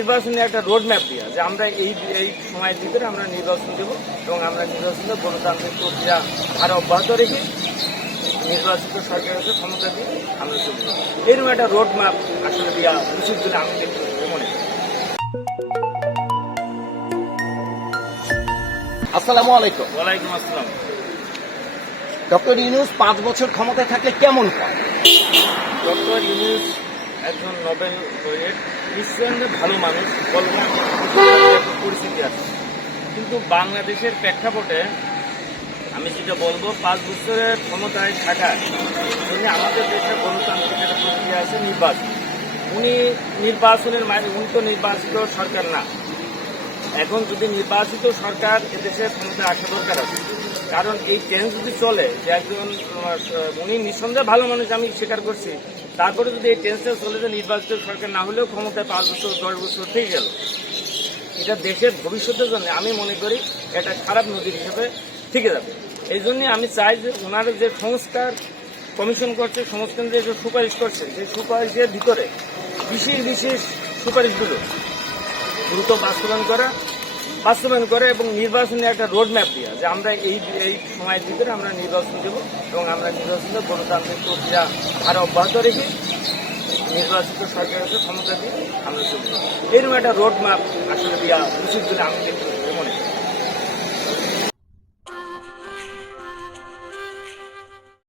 নির্বাচনী একটা road map দিয়া যে আমরা এই এই সময়ের ভিতরে আমরা নির্বাচন দেব এবং আমরা নির্বাচনে গণতান্ত্রিক প্রক্রিয়া আরও অব্যাহত রেখে নির্বাচিত সরকারের কাছে ক্ষমতা দিয়ে আমরা চলব এরকম একটা রোড ম্যাপ আসলে দেওয়া উচিত বলে আমি মনে করি। আসসালামু আলাইকুম। ওয়ালাইকুম আসসালাম। ডক্টর ইউনুস পাঁচ বছর ক্ষমতায় থাকলে কেমন হয়? ডক্টর ইউনুস একজন নোবেল নিঃসন্দেহে ভালো মানুষ পরিস্থিতি আছে। কিন্তু বাংলাদেশের প্রেক্ষাপটে আমি যেটা বলব, পাঁচ বছরের ক্ষমতায় থাকা উনি আমাদের দেশের গণতান্ত্রিক একটা প্রক্রিয়া আছে, নির্বাচন। উনি নির্বাচনের মানে উনি তো নির্বাচিত সরকার না। এখন যদি নির্বাচিত সরকার এদেশে ক্ষমতায় আসা দরকার আছে কারণ এই ট্রেন যদি চলে, যে একজন উনি নিঃসন্দেহে ভালো মানুষ, আমি স্বীকার করছি, তারপরে যদি এই ট্রেনটা চলে যে নির্বাচিত সরকার, না হলেও ক্ষমতায় পাঁচ বছর, দশ বছর থেকে গেল। এটা দেশের ভবিষ্যতের জন্য আমি মনে করি এটা খারাপ নদীর হিসেবে থেকে যাবে। এই জন্যই আমি চাই যে ওনার যে সংস্কার কমিশন করছে, সংস্কার যে সুপারিশ করছে, সেই সুপারিশের ভিতরে বিশেষ বিশেষ সুপারিশগুলো দ্রুত বাস্তবায়ন করা বাস্তবায়ন করে এবং নির্বাচনে একটা রোড ম্যাপ দেওয়া যে আমরা এই এই সময়ের ভিতরে আমরা নির্বাচন দেব এবং আমরা নির্বাচনে গণতান্ত্রিক প্রক্রিয়া আরও অব্যাহত রেখে নির্বাচিত সরকারের ক্ষমতা দিয়ে আমরা চলব এরকম একটা রোড ম্যাপ আসলে দেওয়া উচিত বলে আমি